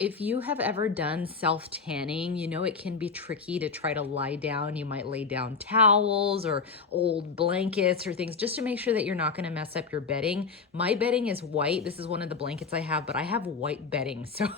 If you have ever done self-tanning, you know it can be tricky to try to lie down. You might lay down towels or old blankets or things just to make sure that you're not going to mess up your bedding. My bedding is white. This is one of the blankets I have, but I have white bedding. So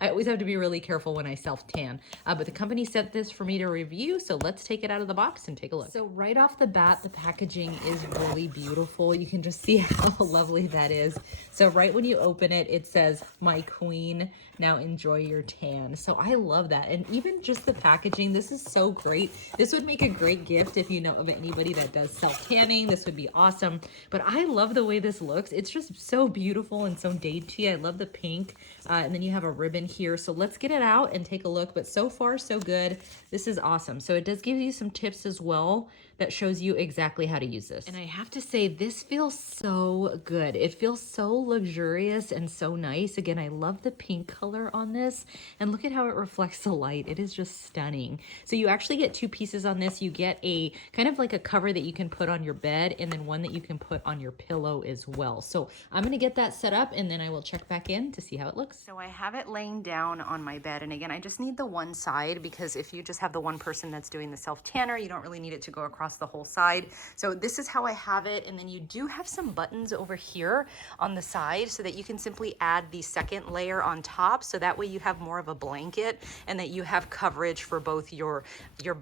I always have to be really careful when I self-tan. But the company sent this for me to review, so let's take it out of the box and take a look. So right off the bat, the packaging is really beautiful. You can just see how lovely that is. So right when you open it, it says, "My Queen, now enjoy your tan." So I love that. And even just the packaging, this is so great. This would make a great gift if you know of anybody that does self-tanning. This would be awesome. But I love the way this looks. It's just so beautiful and so dainty. I love the pink. And then you have a ribbon here. So let's get it out and take a look. But so far, so good. This is awesome. So it does give you some tips as well that shows you exactly how to use this. And I have to say, this feels so good. It feels so luxurious and so nice. Again, I love the pink color on this, and look at how it reflects the light. It is just stunning. So you actually get two pieces on this. You get a kind of like a cover that you can put on your bed, and then one that you can put on your pillow as well. So I'm gonna get that set up, and then I will check back in to see how it looks. So I have it laying down on my bed, and again, I just need the one side, because if you just have the one person that's doing the self-tanner, you don't really need it to go across the whole side. So this is how I have it. And then you do have some buttons over here on the side so that you can simply add the second layer on top. So that way you have more of a blanket and that you have coverage for both your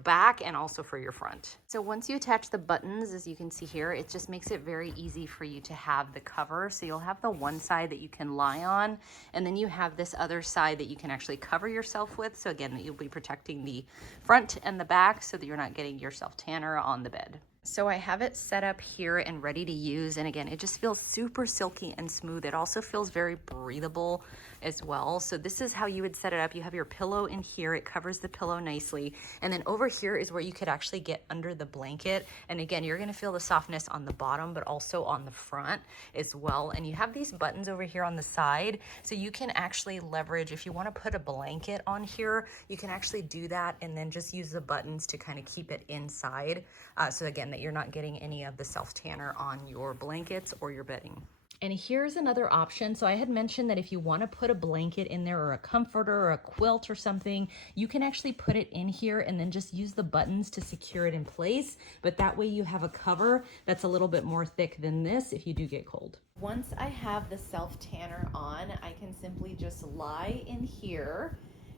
back and also for your front. So once you attach the buttons, as you can see here, it just makes it very easy for you to have the cover. So you'll have the one side that you can lie on, and then you have this other side that you can actually cover yourself with. So again, you'll be protecting the front and the back so that you're not getting your self-tanner on the bed. So I have it set up here and ready to use. And again, it just feels super silky and smooth. It also feels very breathable as well. So this is how you would set it up. You have your pillow in here. It covers the pillow nicely. And then over here is where you could actually get under the blanket. And again, you're gonna feel the softness on the bottom, but also on the front as well. And you have these buttons over here on the side. So you can actually leverage, if you wanna put a blanket on here, you can actually do that and then just use the buttons to kind of keep it inside. So again, that you're not getting any of the self-tanner on your blankets or your bedding. And here's another option. So I had mentioned that if you want to put a blanket in there or a comforter or a quilt or something, you can actually put it in here and then just use the buttons to secure it in place. But that way you have a cover that's a little bit more thick than this if you do get cold. Once I have the self-tanner on, I can simply just lie in here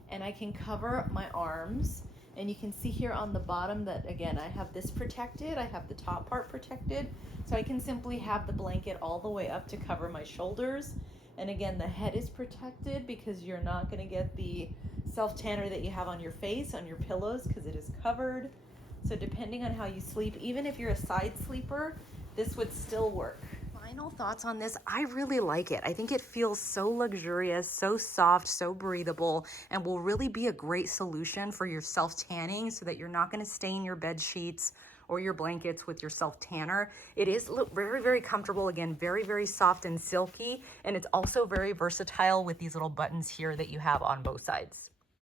and I can cover my arms. And you can see here on the bottom that, again, I have this protected, I have the top part protected. So I can simply have the blanket all the way up to cover my shoulders. And again, the head is protected because you're not gonna get the self-tanner that you have on your face, on your pillows, because it is covered. So depending on how you sleep, even if you're a side sleeper, this would still work. Final thoughts on this, I really like it. I think it feels so luxurious, so soft, so breathable, and will really be a great solution for your self-tanning so that you're not gonna stain your bed sheets or your blankets with your self-tanner. It is very, very comfortable. Again, very, very soft and silky, and it's also very versatile with these little buttons here that you have on both sides.